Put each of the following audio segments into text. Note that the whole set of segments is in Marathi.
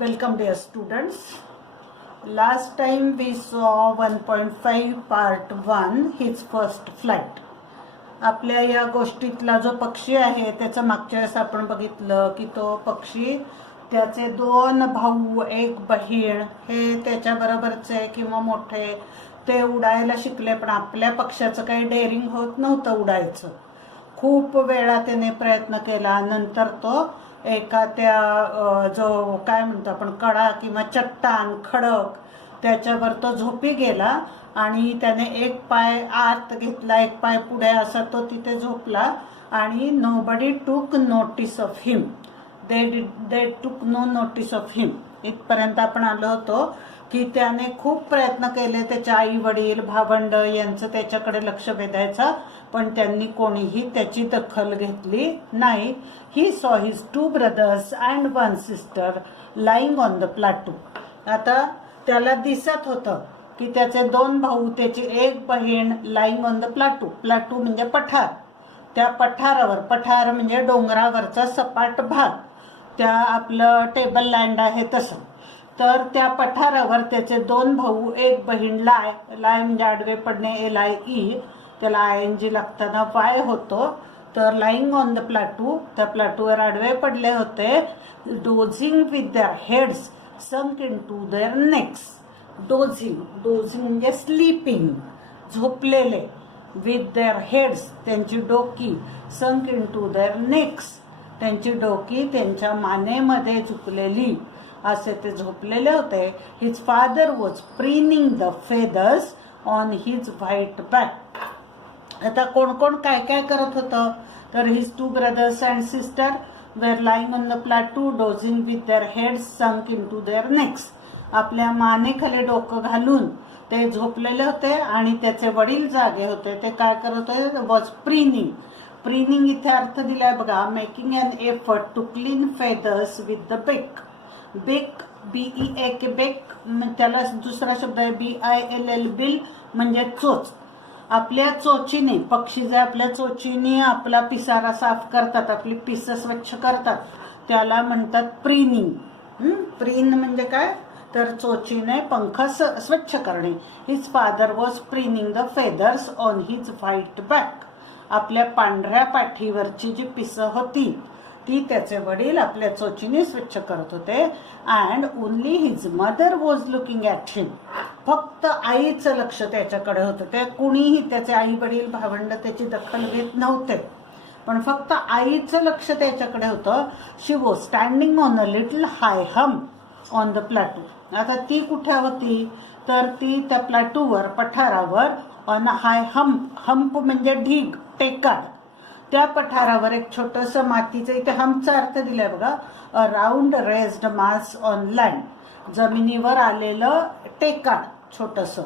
Welcome dear students. Last time we saw 1.5 part 1 his first flight. आपल्या या गोष्टीतला जो पक्षी आहे त्याचं मागच्या वेळेस आपण बघितलं की तो पक्षी त्याचे दोन भाऊ एक बहीण हे त्याच्या बरोबरचे किंवा मोठे ते उडायला शिकले, पण आपल्या पक्षाचं काही डेअरिंग होत नव्हतं उडायचं. खूप वेळा त्याने प्रयत्न केला. नंतर तो एका त्या जो काय म्हणतो आपण कडा किंवा चट्टान खडक त्याच्यावर तो झोपी गेला आणि त्याने एक पाय आत घेतला एक पाय पुढे असा तो तिथे झोपला आणि नोबडी टूक नोटीस ऑफ हिम. दे टूक नो नोटीस ऑफ हिम. इथपर्यंत आपण आलो होतो की त्याने खूप प्रयत्न केले त्याच्या आई वडील भावंड यांचं त्याच्याकडे लक्ष वेधायचं, पण त्यांनी कोणीही त्याची दखल घेतली नाही. ही saw his 2 brothers and 1 sister lying on the plateau. आता त्याला दिसत होतं की त्याचे 2 भाऊ त्याची एक बहीण lying on the plateau. Plateau म्हणजे पठार. त्या पठारावर, पठार म्हणजे डोंगरावरचा सपाट भाग, त्या आपलं टेबल लँड आहे तसं. तर त्या पठारावर त्याचे 2 भाऊ एक बहीण लाय म्हणजे आडवे पडणे LIE, त्याला ING लागताना वाय होतो. तर लाईंग ऑन द प्लाटू, त्या प्लाटूवर आडवे पडले होते. डोझिंग विथ देअर हेड्स संक इन टू देअर नेक्स. डोझिंग म्हणजे स्लीपिंग, झोपलेले. विथ देअर हेड्स त्यांची डोकी, संक इन टू देअर नेक्स त्यांची डोकी त्यांच्या मानेमध्ये झुकलेली असे ते झोपलेले होते. His father was preening the feathers on his white back. आता कोण कोण काय काय करत होतं तर his 2 brothers and sister were lying on the plateau dozing with their heads sunk into their necks. आपल्या मानेखाली डोकं घालून ते झोपलेले होते आणि त्याचे वडील जागे होते. ते काय करत होते? Was preening. प्रीनिंग इथे अर्थ दिलाय बघा. Making an effort to clean feathers with the beak. Beak BEAK beak, त्याला दुसरा शब्द आहे BILL बिल म्हणजे चोच. आपल्या चोचीने, पक्षी जे आपल्या चोचीने आपला पिसारा साफ करतात, आपली पिसं स्वच्छ करतात, त्याला म्हणतात प्रीनिंग. प्रीन म्हणजे काय तर चोचीने पंख स्वच्छ करणे. His father was preening the feathers on his white back. आपल्या पांढऱ्या पाठीवरची जी पिसं होती ती त्याचे वडील आपल्या चोचीने स्वच्छ करत होते. And only his mother was looking at him. फक्त आईचं लक्ष त्याच्याकडे होतं. ते कुणीही त्याचे आई वडील भावंड त्याची दखल घेत नव्हते, पण फक्त आईचं लक्ष त्याच्याकडे होतं. She was standing on a little high hump on the plateau. आता ती कुठे होती तर ती त्या प्लॅटूवर, पठारावर, on a high hump. Hump म्हणजे ढीग, टेकाड. त्या पठारावर एक छोटंसं मातीचं, इथे हम्पचा अर्थ दिलाय बघा, a round raised mass on land. जमिनीवर आलेलं टेकाड छोटंसं,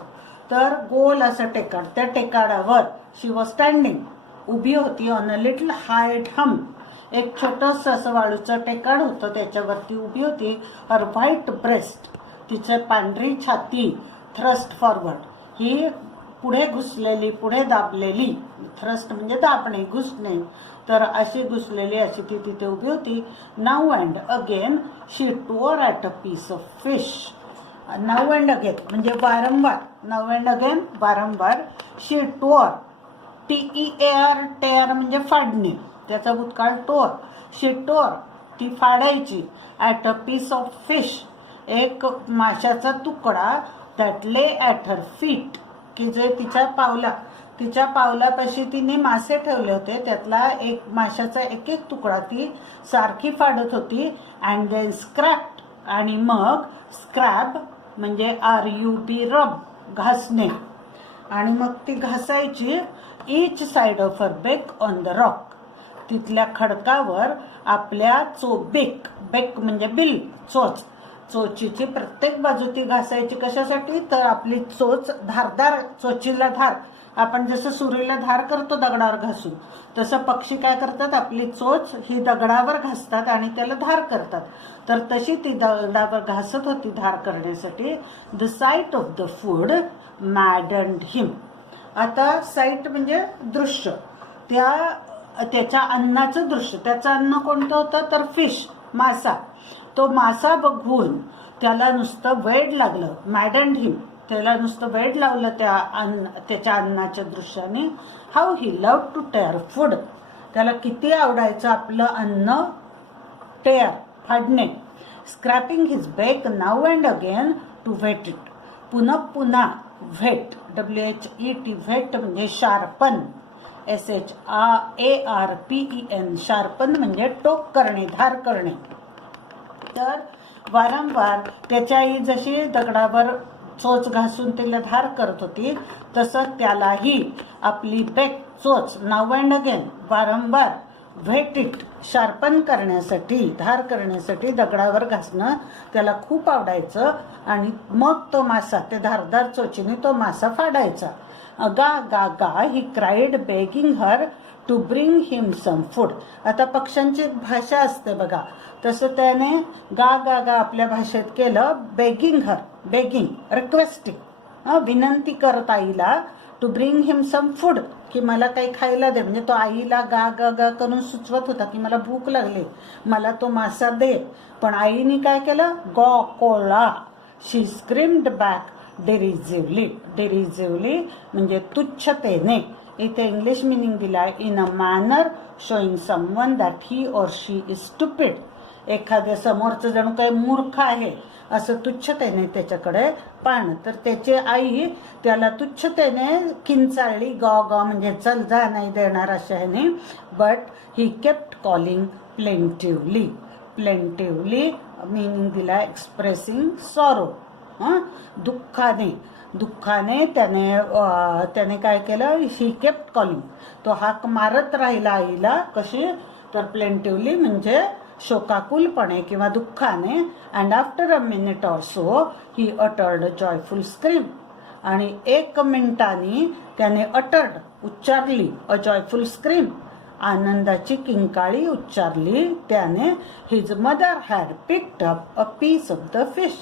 तर गोल असं टेकाड. त्या टेकाडावर शी वॉज स्टँडिंग, उभी होती. On a little height hump, एक छोटंसं असं वाळूचं टेकाड होतं त्याच्यावरती उभी होती. हर व्हाईट ब्रेस्ट, तिचं पांढरी छाती, थ्रस्ट फॉरवर्ड, ही पुढे घुसलेली, पुढे दाबलेली. थ्रस्ट म्हणजे दाबणे, घुसणे, तर अशी घुसलेली अशी ती तिथे उभी होती. Now and again she tore at a piece of fish. Now and again म्हणजे वारंवार, नाऊ अँड अगेन वारंवार. शी टोअर, TEAR, टेअर म्हणजे फाडणे, त्याचा भूतकाळ टोअर. शी टोअर, ती फाडायची. At a piece of fish, एक माशाचा तुकडा. दॅट ले ॲट हर फीट, की जे तिच्या पावलापाशी तिने मासे ठेवले होते, त्यातला एक माशाचा एक एक तुकडा ती सारखी फाडत होती. अँड देन स्क्रॅप्ड, आणि मग स्क्रॅब म्हणजे RUB रब, घासणे. आणि मग ती घासायची. Each side of her beak on the rock, तिथल्या खडकावर आपल्या बेक म्हणजे बिल, चोच, चोचीची प्रत्येक बाजू ती घासायची. कशासाठी तर आपली चोच धारदार, चोचीला धार, आपण जसं सुरीला धार करतो दगडावर घासून, तसं पक्षी काय करतात, आपली चोच ही दगडावर घासतात आणि त्याला धार करतात. तर तशी ती दगडावर घासत होती धार करण्यासाठी. The sight of the food maddened him. आता साईट म्हणजे दृश्य, त्याच्या अन्नाचं दृश्य. त्याचं अन्न कोणतं होतं तर फिश, मासा. तो मासा बघून त्याला नुसतं वेड लागलं, मॅडन्ड हिम, त्याला नुसतं वेड लावलं त्याच्या अन्नाच्या दृश्याने. How he love to tear food, त्याला किती आवडायचं आपलं अन्न टेअर, फाडणे. Scraping his beak now and again to whet it, पुन्हा पुन्हा व्हेट, WHET, व्हेट म्हणजे शार्पन, SHARPEN, शार्पन म्हणजे टोक करणे, धार करणे. तर वारंवार त्याची आई जशी दगडावर चोच घासून त्याला धार करत होती, तसं त्यालाही आपली बेक, चोच, नाव अँड अगेन, वारंवार व्हेट इट, शार्पन करण्यासाठी, धार करण्यासाठी दगडावर घासणं त्याला खूप आवडायचं. आणि मग तो मासा, ते धारदार चोचीने तो मासा फाडायचा. गा गा गा he cried begging her to bring him some food. आता पक्ष्यांची भाषा असते बघा, तसं त्याने गा गा गा आपल्या भाषेत केलं. बेगिंग हर, बेगिंग, रिक्वेस्टिंग, विनंती करत आईला, to bring him some food, की मला काही खायला दे. म्हणजे तो आईला गा गा गा करून सुचवत होता की मला भूक लागली, मला तो मासा दे. पण आईने काय केलं, गॉ कोळा, शी स्क्रीम्ड बॅक डेरिझिव्हली. डेरिझिव्हली म्हणजे तुच्छतेने. इथे इंग्लिश मिनिंग दिलाय, in a manner showing someone that he और शी इज स्टुपिड. एखाद्या समोरचं जणू काही मूर्ख आहे असं तुच्छतेने त्याच्याकडे पाहणं. तर त्याची आई त्याला तुच्छतेने किंचाळली, गॉ गॉ म्हणजे चल जा, नाही देणार अशा ह्याने. But he kept calling plaintively. Plaintively meaning दिला एक्सप्रेसिंग सॉरो, दुःखाने. दुःखाने त्याने काय केलं, ही केप्ट कॉलिंग, तो हाक मारत राहिला आईला. कशी तर प्लेंटिव्हली म्हणजे शोकाकुलपणे किंवा दुःखाने. And after a minute or so he uttered joyful scream. आणि 1 मिनिटांनी त्याने अटर्ड, उच्चारली, अ जॉयफुल स्क्रीम, आनंदाची किंकाळी उच्चारली त्याने. His mother had picked up a piece of the fish.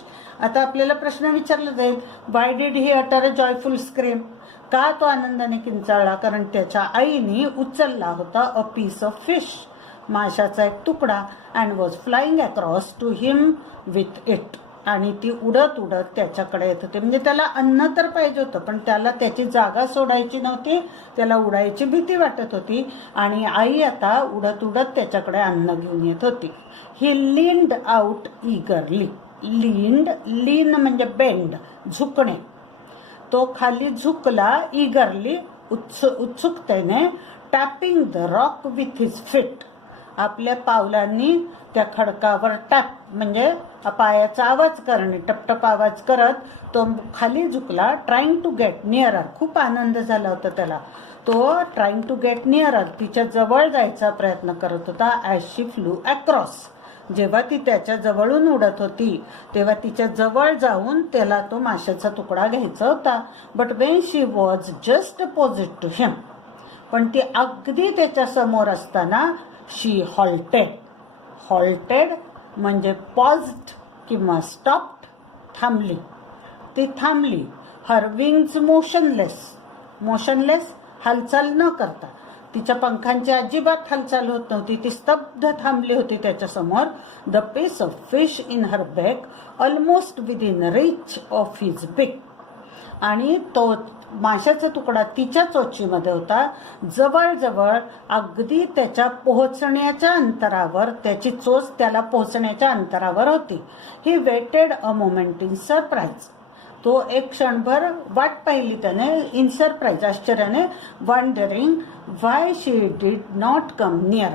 आता आपल्याला प्रश्न विचारला जाईल, why did he utter a joyful scream, का तो आनंदाने किंचाळला. कारण त्याच्या आईने उचलला होता अ पीस ऑफ फिश, माशाचा एक तुकडा, and was flying across to him with it. आणि ती उडत उडत त्याच्याकडे येत होती. म्हणजे त्याला अन्न तर पाहिजे होतं, पण त्याला त्याची जागा सोडायची नव्हती, त्याला उडायची भीती वाटत होती. आणि आई आता उडत उडत त्याच्याकडे अन्न घेऊन येत होती. ही लीन्ड आउट ईगरली. लीन्ड, लीन म्हणजे बेंड, झुकणे. तो खाली झुकला, ईगरली, उत्सुकतेने. Tapping the rock with his fit, आपल्या पावलांनी त्या खडकावर टॅप म्हणजे पायाचा आवाज करणे, टपटप आवाज करत तो खाली झुकला. ट्राईंग टू गेट नियरर, खूप आनंद झाला होता त्याला. तो ट्राईंग टू गेट नियरर, तिच्या जवळ जायचा प्रयत्न करत होता. ॲज शी फ्लू अक्रॉस, जेव्हा ती त्याच्या जवळून उडत होती तेव्हा तिच्या जवळ जाऊन त्याला तो माशाचा तुकडा घ्यायचा होता. But when she was just opposite to him, पण ती अगदी त्याच्या समोर असताना शी हॉल्टेड. हॉल्टेड म्हणजे पॉज्ड किंवा स्टॉप्ड, थांबली. ती थांबली. हर विंग्स मोशनलेस, मोशनलेस हालचाल न करता, तिच्या पंखांची अजिबात हालचाल होत नव्हती, ती स्तब्ध थांबली होती त्याच्यासमोर. The piece of fish in her beak almost within reach of his beak, आणि तो माशाचा तुकडा तिच्या चोचीमध्ये होता, जवळजवळ अगदी त्याच्या पोहोचण्याच्या अंतरावर, त्याची चोच त्याला पोहोचण्याच्या अंतरावर होती. He waited a moment in surprise, तो एक क्षणभर वाट पाहिली त्याने, इन सरप्राईज, आश्चर्याने. Wondering why she did not come near,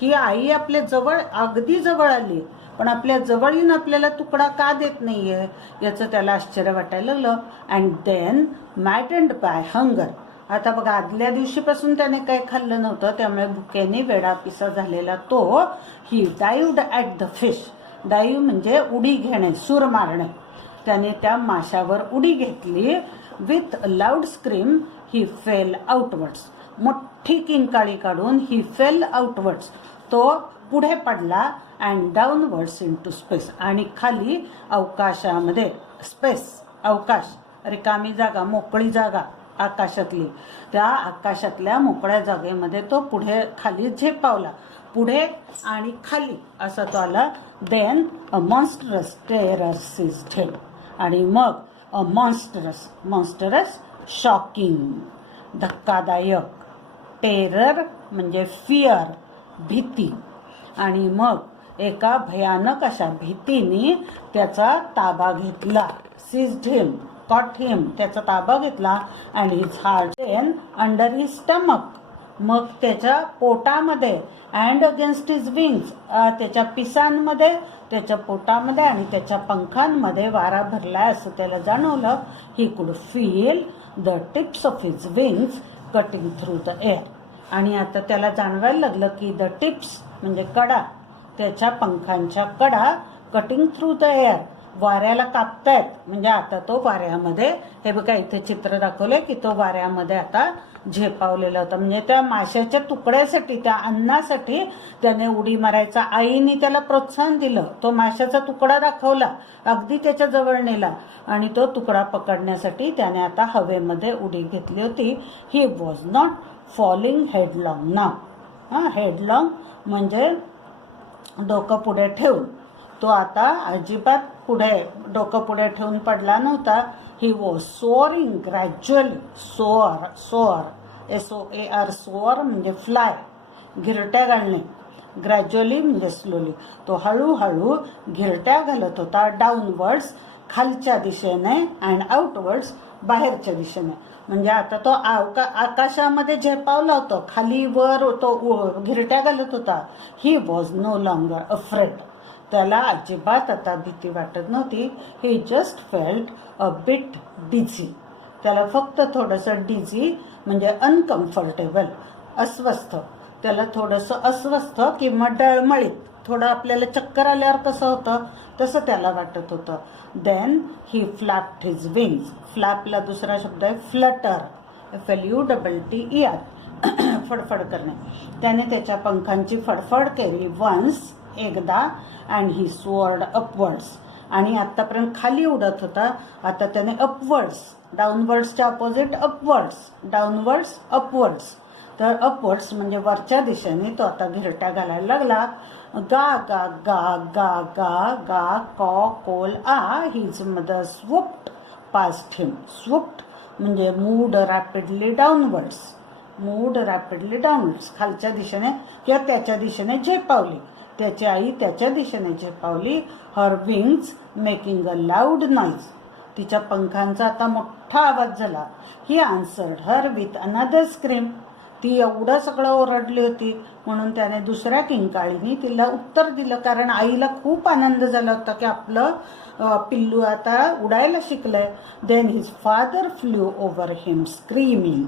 की आई आपल्या जवळ, अगदी जवळ आली, पण आपल्या जवळ येऊन आपल्याला तुकडा का देत नाहीये याचं त्याला आश्चर्य वाटायला लागलं. अँड देन मॅडन्ड बाय हंगर, आता बघा आदल्या दिवशीपासून त्याने काही खाल्लं नव्हतं, त्यामुळे भुकेने वेडापिसा झालेला तो, ही डाईव्ड ॲट द फिश. डाईव्ह म्हणजे उडी घेणे, सूर मारणे. त्याने त्या माशावर उडी घेतली. With loud scream he fell outwards, मोठी किंकाळी काढून ही फेल आउटवर्ड्स, तो पुढे पडला. And downwards into space, आणि खाली अवकाशामध्ये, स्पेस अवकाश, रिकामी जागा, मोकळी जागा आकाशातली, त्या आकाशातल्या मोकळ्या जागेमध्ये तो पुढे खाली झेपावला. पुढे आणि खाली असा तो आला. देन अ मॉन्स्टरस टेरर सीज्ड हिम. आणि मग अ मॉन्स्टरस शॉकिंग, धक्कादायक. टेरर म्हणजे फिअर, भीती. आणि मग एका भयानक अशा भीतीने त्याचा ताबा घेतला. सीज्ड हिम, कॉट हिम, त्याचा ताबा घेतला. And his heart then under his stomach. मग त्याच्या पोटामध्ये, अँड अगेन्स्ट हिज विंग्स, त्याच्या पिसांमध्ये, त्याच्या पोटामध्ये आणि त्याच्या पंखांमध्ये वारा भरलाय असं त्याला जाणवलं. He could feel the tips of his wings cutting through the air. आणि आता त्याला जाणवायला लागलं की द टिप्स म्हणजे कडा, त्याच्या पंखांच्या कडा कटिंग थ्रू द एअर, वाऱ्याला कापतायत. म्हणजे आता तो वाऱ्यामध्ये, हे बघा इथे चित्र दाखवलंय की तो वाऱ्यामध्ये आता झेपावलेला होता. म्हणजे त्या माशाच्या तुकड्यासाठी, त्या अन्नासाठी त्याने उडी मारायचा. आईने त्याला प्रोत्साहन दिलं. तो माशाचा तुकडा दाखवला, अगदी त्याच्या जवळ नेला आणि तो तुकडा पकडण्यासाठी त्याने आता हवेमध्ये उडी घेतली होती. ही वॉज नॉट फॉलिंग हेडलॉंग नाव. हेडलॉंग म्हणजे डोकं पुढे ठेवून. तो आता अजिबात पुढे डोकं पुढे ठेवून पडला नव्हता. He was soaring gradually. Soar SOAR, soar म्हणजे फ्लाय, घिरट्या घालणे. ग्रॅज्युअली म्हणजे स्लोली. तो हळूहळू घिरट्या घालत होता. डाऊनवर्ड्स, खालच्या दिशेने, अँड आउटवर्ड्स, बाहेरच्या दिशेने. म्हणजे आता तो आकाशामध्ये झेपावला होता, खाली वर तो घिरट्या घालत होता. He was no longer afraid. त्याला अजिबात आता भीती वाटत नव्हती. He just felt a bit dizzy. त्याला फक्त थोडंसं डिझी म्हणजे अनकम्फर्टेबल, अस्वस्थ. त्याला थोडंसं अस्वस्थ किंवा डळमळीत, थोडं आपल्याला चक्कर आल्यावर कसं होतं तसं त्याला वाटत होतं. Then he flapped his wings. फ्लॅपला दुसरा शब्द आहे फ्लटर, FLUTTER, फडफड करणे. त्याने त्याच्या पंखांची फडफड केली. वन्स, एकदा. And he soared upwards. आणि आतापर्यंत खाली उडत होता, आता त्याने अपवर्ड्स, डाऊनवर्ड्सच्या अपोजिट अपवर्ड्स, डाऊनवर्ड्स अपवर्ड्स. तर अपवर्ड्स म्हणजे वरच्या दिशेने तो आता घिरट्या घालायला लागला. गा गा गा गा गा गा कॉ कोल आ. हिज मदर स्वुप्ड पास्ट हिम. स्वुप्ड म्हणजे mood rapidly downwards, mood rapidly downwards, खालच्या दिशेने किंवा त्याच्या दिशेने झेपावली. त्याची आई त्याच्या दिशेने झेपावली. Her wings making a loud noise. तिच्या पंखांचा आता मोठा आवाज झाला. He answered her with another scream. ती एवढं सगळं ओरडली होती म्हणून त्याने दुसऱ्या किंकाळीने तिला उत्तर दिलं. कारण आईला खूप आनंद झाला होता की आपलं पिल्लू आता उडायला शिकलंय. Then his father flew over him screaming.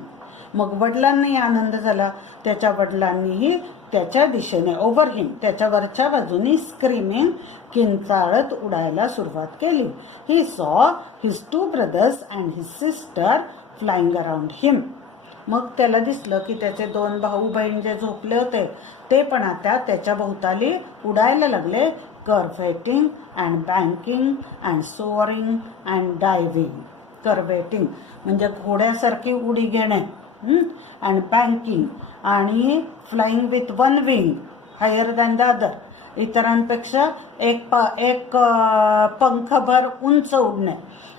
मग वडिलांनाही आनंद झाला. त्याच्या वडिलांनीही त्याच्या दिशेने, ओव्हर हिम, त्याच्या वरच्या बाजूनी, स्क्रीमिंग, किंचाळत उडायला सुरुवात केली. He saw his 2 brothers and his sister flying around him. मग त्याला दिसलं की त्याचे 2 भाऊ बहीण जे झोपले होते ते पण आता त्याच्या भोवताली उडायला लागले. Curvetting and banking and soaring and diving. Curvetting म्हणजे घोड्यासारखी उडी घेणे, अँड बँकिंग आणि flying with 1 wing higher than the other. इतरांपेक्षा एक पंखभर उंच उडणे.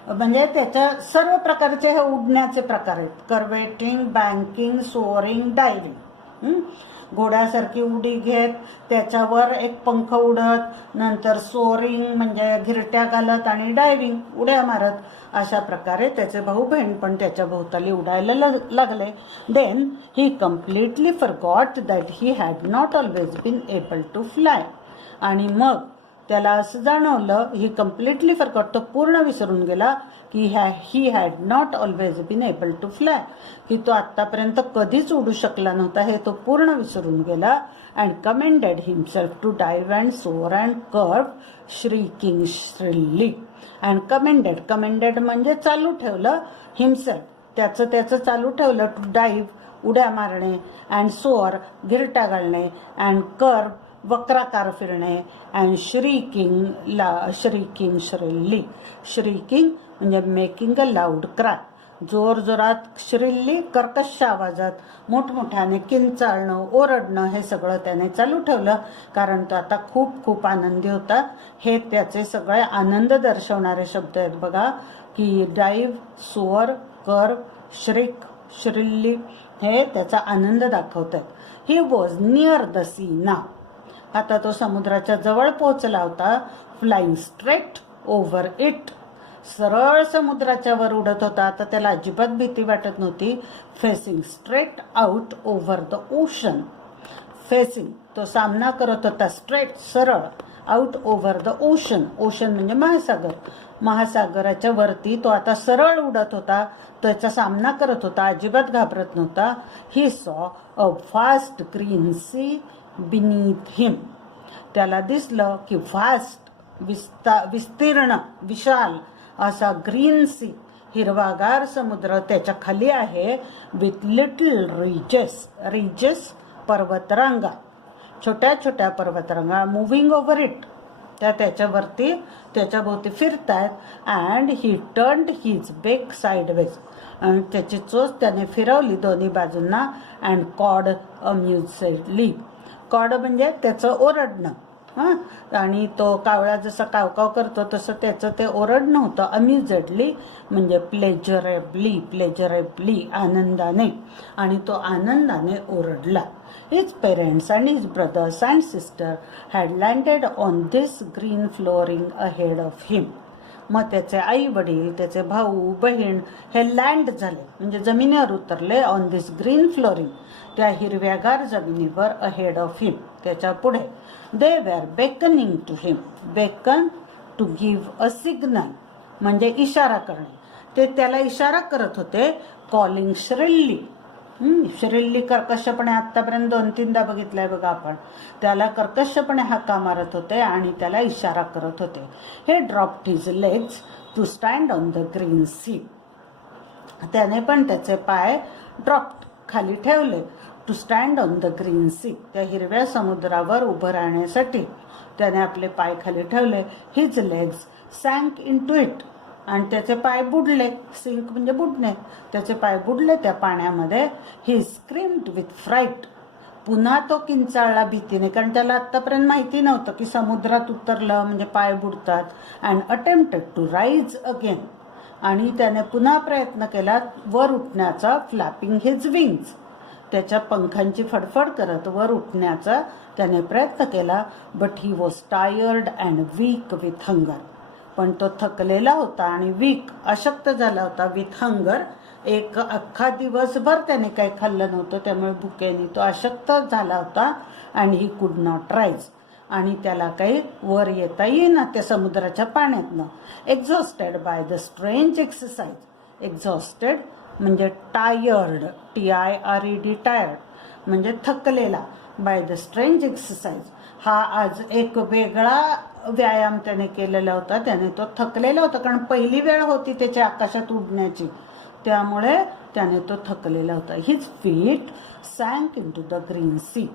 म्हणजे त्याच्या सर्व प्रकारचे हे उडण्याचे प्रकार आहेत. कर्वेटिंग, बँकिंग, सोअरिंग, डायव्हिंग. घोड्यासारखी उडी घेत, त्याच्यावर एक पंख उडत, नंतर सोअरिंग म्हणजे घिरट्या घालत आणि डायव्हिंग उड्या मारत. अशा प्रकारे त्याचे भाऊ बहीण पण त्याच्या भोवताली उडायला लागले. Then he completely forgot that he had not always been able to fly. आणि मग त्याला असं जाणवलं, ही कम्प्लिटली फॉरगॉट, तो पूर्ण विसरून गेला की he had not always been able to fly, की तो आत्तापर्यंत कधीच उडू शकला नव्हता, हे तो पूर्ण विसरून गेला. And commended himself to dive and soar and curve shrieking shrilly. And commended म्हणजे चालू ठेवलं. हिमसेल्फ त्याचं चालू ठेवलं. टू डाईव्ह उड्या मारणे, अँड सोअर घिरटा घालणे, अँड कर्व वक्राकार फिरणे, अँड श्रीकिंग श्रिल्ली. श्रीकिंग म्हणजे मेकिंग अ लाऊड क्राय. जोरजोरात श्रिल्ली कर्कश आवाजात मोठमोठ्याने किंचाळणं, ओरडणं हे सगळं त्याने चालू ठेवलं, कारण तो आता खूप खूप आनंदी होता. हे त्याचे सगळे आनंद दर्शवणारे शब्द आहेत बघा, की डाईव्ह, सुअर, कर, श्रिक, श्रिल्ली हे त्याचा आनंद दाखवतात. He was near the sea now. आता तो समुद्राच्या जवळ पोहोचला होता. Flying straight over it. सरळ समुद्राच्या वर उडत होता. आता त्याला अजिबात भीती वाटत नव्हती. Facing straight out over the ocean. Facing तो सामना करत होता, स्ट्रेट सरळ, out over the ocean. Ocean म्हणजे महासागर. महासागराच्या वरती तो आता सरळ उडत होता, त्याचा सामना करत होता, अजिबात घाबरत नव्हता. He saw a fast green sea beneath him. त्याला दिसलं की फास्ट विस्तीर्ण विशाल असा ग्रीन सी हिरवागार समुद्र त्याच्या खाली आहे. With little ridges. रिजेस पर्वतरांगा, छोट्या छोट्या पर्वतरांगा. मुव्हिंग ओव्हर इट, त्या त्याच्यावरती त्याच्याभोवती फिरतायत. And he turned his beak sideways. आणि त्याची चोच त्याने फिरवली दोन्ही बाजूंना. And cod अम्युझेडली. कॉड म्हणजे त्याचं ओरडणं. हां, आणि तो कावळा जसा कावकाव करतो तसं त्याचं ते ओरडणं होतं. अम्युझेडली म्हणजे प्लेजरेबली. प्लेजरेबली आनंदाने. आणि तो आनंदाने ओरडला. His parents and his brothers and sister had landed on this green flooring ahead of him. मग त्याचे आई वडील, त्याचे भाऊ बहीण हे लँड झाले म्हणजे जमिनीवर उतरले. ऑन दिस ग्रीन फ्लोरिंग, त्या हिरव्यागार जमिनीवर. अहेड ऑफ हिम, त्याच्या पुढे. They were beckoning to him. Beckon to give a signal म्हणजे इशारा करणे. ते त्याला इशारा करत होते. कॉलिंग श्रिल्ली. श्रिल्ली कर्कशपणे आत्तापर्यंत 2-3दा बघितलंय बघा आपण. त्याला कर्कशपणे हाका मारत होते आणि त्याला इशारा करत होते. He dropped his legs to stand on the green sea. त्याने पण त्याचे पाय ड्रॉप्ड खाली ठेवले. To stand on the green sea, त्या हिरव्या समुद्रावर उभं राहण्यासाठी त्याने आपले पाय खाली ठेवले. His legs sank in to it. आणि त्याचे पाय बुडले. सिंक म्हणजे बुडणे. त्याचे पाय बुडले त्या पाण्यामध्ये. ही स्क्रीम्ड विथ फ्राईट. पुन्हा तो किंचाळला भीतीने, कारण त्याला आत्तापर्यंत माहिती नव्हतं की समुद्रात उतरलं म्हणजे पाय बुडतात. And attempted to rise again. आणि त्याने पुन्हा प्रयत्न केला वर उठण्याचा. फ्लॅपिंग हिज विंग्स, त्याच्या पंखांची फडफड करत वर उठण्याचा त्याने प्रयत्न केला. But he was tired and weak with hunger. पण तो थकलेला होता आणि वीक, अशक्त झाला होता. विथ हंगर, एक अख्खा दिवसभर त्याने काही खाल्लं नव्हतं, त्यामुळे भुकेने तो अशक्त झाला होता. And he could not rise. आणि त्याला काही वर येता येईना त्या समुद्राच्या पाण्यातनं. Exhausted by the strange exercise. Exhausted म्हणजे टायर्ड. TIRED टायर्ड म्हणजे थकलेला. बाय द स्ट्रेंज एक्सरसाइज, हा आज एक वेगळा व्यायाम त्याने केलेला होता. त्याने तो थकलेला होता, कारण पहिली वेळ होती त्याच्या आकाशात उडण्याची, त्यामुळे त्याने तो थकलेला होता. His feet sank in to the green sea.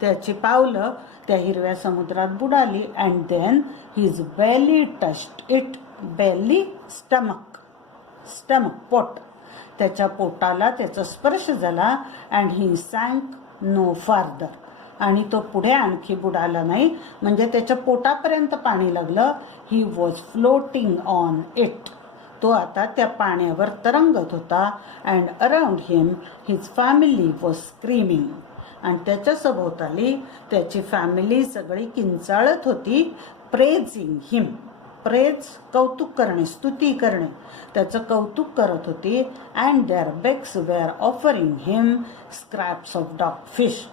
त्याची पावलं त्या हिरव्या समुद्रात बुडाली. And then his belly touched it. Belly stomach. Stomach पोट. त्याच्या पोटाला त्याचा स्पर्श झाला. And he sank no farther. आणि तो पुढे आणखी बुडाला नाही, म्हणजे त्याच्या पोटापर्यंत पाणी लागलं. He was floating on it. तो आता त्या पाण्यावर तरंगत होता. And around him his family was screaming. आणि त्याच्या सभोवताली त्याची फॅमिली सगळी किंचाळत होती. प्रेझिंग हिम. प्रेज कौतुक करणे, स्तुती करणे, त्याचं कौतुक करत होती. And their beaks were offering him scraps of dog fish.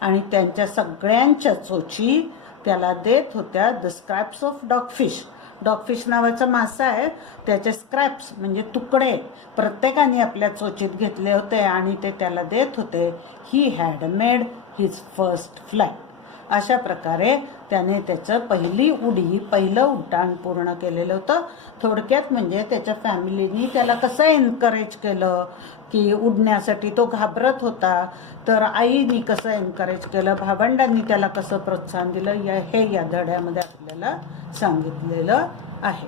आणि त्यांच्या सगळ्यांच्या चोची त्याला देत होत्या. The scraps of dog fish. Dogfish नावाचा मासा आहे, त्याचे स्क्रॅप्स म्हणजे तुकडे प्रत्येकाने आपल्या चोचीत घेतले होते आणि ते त्याला देत होते. He had made his first flight. अशा प्रकारे त्याने त्याचं पहिलं उड्डाण पूर्ण केलेलं होतं. थोडक्यात म्हणजे त्याच्या फॅमिलीनी त्याला कसं एनकरेज केलं की उडण्यासाठी. तो घाबरत होता, तर आईनी कसं एनकरेज केलं, भावंडांनी त्याला कसं प्रोत्साहन दिलं, हे या धड्यामध्ये आपल्याला सांगितलेलं आहे.